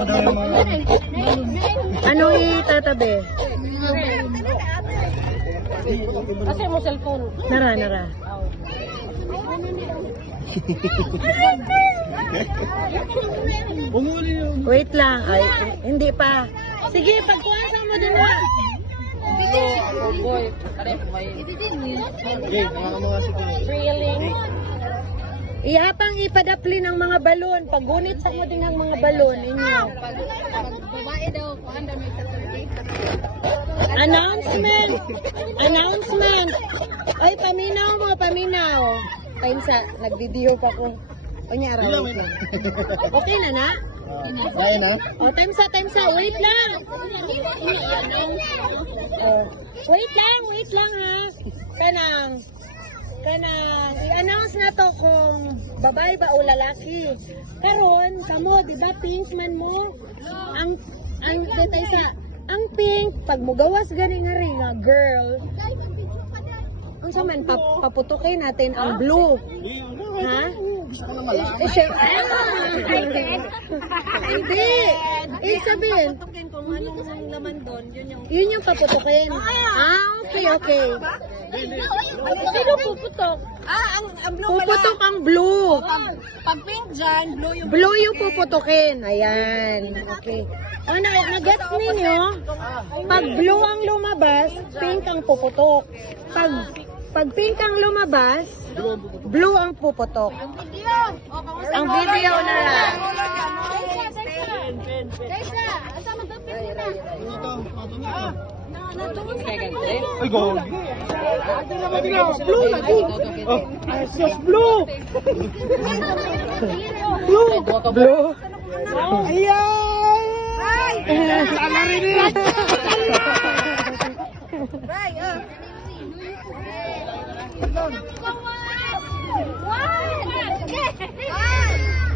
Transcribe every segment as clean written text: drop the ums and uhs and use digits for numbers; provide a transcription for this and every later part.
mo daw yung mga... Ano itatabi? Kasi mo cellphone. Nara. Wait lang. Ay, hindi pa. Sige, pagkuhasa mo din na. Oh boy. Are, may Okay, mga siguro. thrilling. Ihapang ipadapli ng mga balon. Pagunit sa mo din ang mga balon inyo. Babae daw, kuhanda may certificate. Announcement. Ay, paminaw. Time sa, nag-video pa ko. O niya, wait lang. Okay na? Kaya na? O, time sa. Wait lang. Wait lang ha. Kanang, i-announce na to kung babae ba o lalaki. Karon, kamo, di ba, pink man mo? Ang detay sa, ang pink, pag mugawas gani nga rin, nga girl, ang sa man, paputukin natin ang blue. Ha? Hindi. Ibig sabihin, Kung anong laman doon, yun yung paputukin. Okay. Sino puputok? Ang blue Puputok ang blue. Pag pink dyan, blue yung... Blue yung puputukin. Ayan. Okay. Nag-gets ninyo? Pag blue ang lumabas, pink ang puputok. Pag pink ang lumabas, blue ang puputok. Ang video na lang. Ay, go! Blue lagi. Sus, blue. Blue. Ayan. Lala rin eh.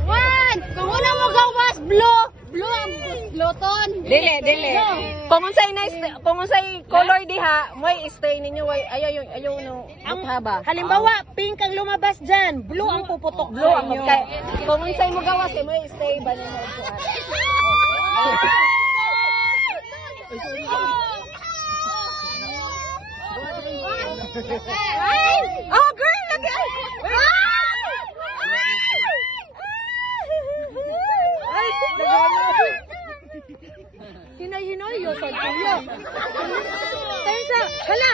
One! Kung una mo gawas, blue! Blue ang loton. Dili. Kung unsay color diha, may stay ninyo, ayaw no haba. Halimbawa, pink ang lumabas diyan, blue ang puputok blue ang kung unsay mo gawas, may stay ba ninyo upuan. Oh, girl, lagi. Ay, hinay yo sa kuya. Tayo sa, hala.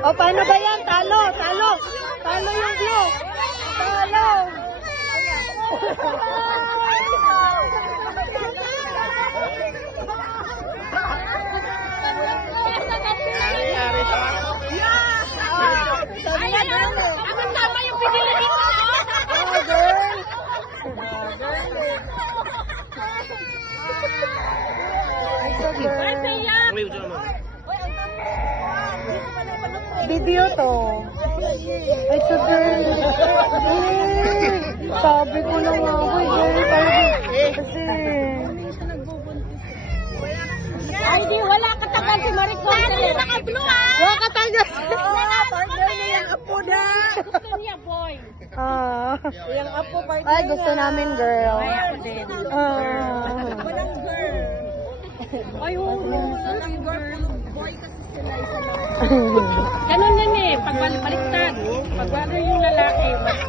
O, paano ba yan? Talo yung blue. Talo. Ang tama yung pinili ko. Oh, girl. Video to. Ay, so girl. Sabi ko na nga ako, kasi... Ay, di wala katagal si Maricol. Dali naka-blue ah. Wala katagal. Partner niya yung apo na. Gusto niya, boy. Yung apo partner. Ay, gusto namin, girl. Ay, ako din. Walang girl. Ay, walang girl. Boy kasi sila isa lang. Ganun yan eh. Pag baliktad. Pag wala yung lalaki, mas